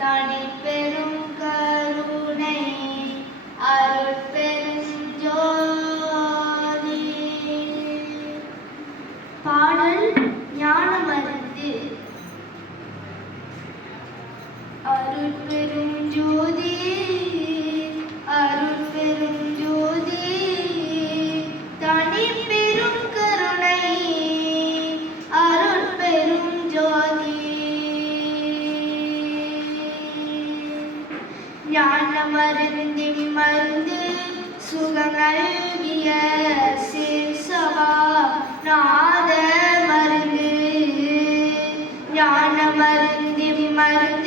தனிப்பெரும் கருணை அருட்பெருஞ்சோதி. பாடல் ஞானமருந்து. அருட்பெருஞ்சோதி அருட்பெருஞ்சோதி தனிப்பெரும் கருணை அருட்பெருஞ்சோதி. ஞானமருந்தின் மருந்து சுகநல்கிய சிற்சபா நாத மருந்து. ஞானமருந்தின் மருந்து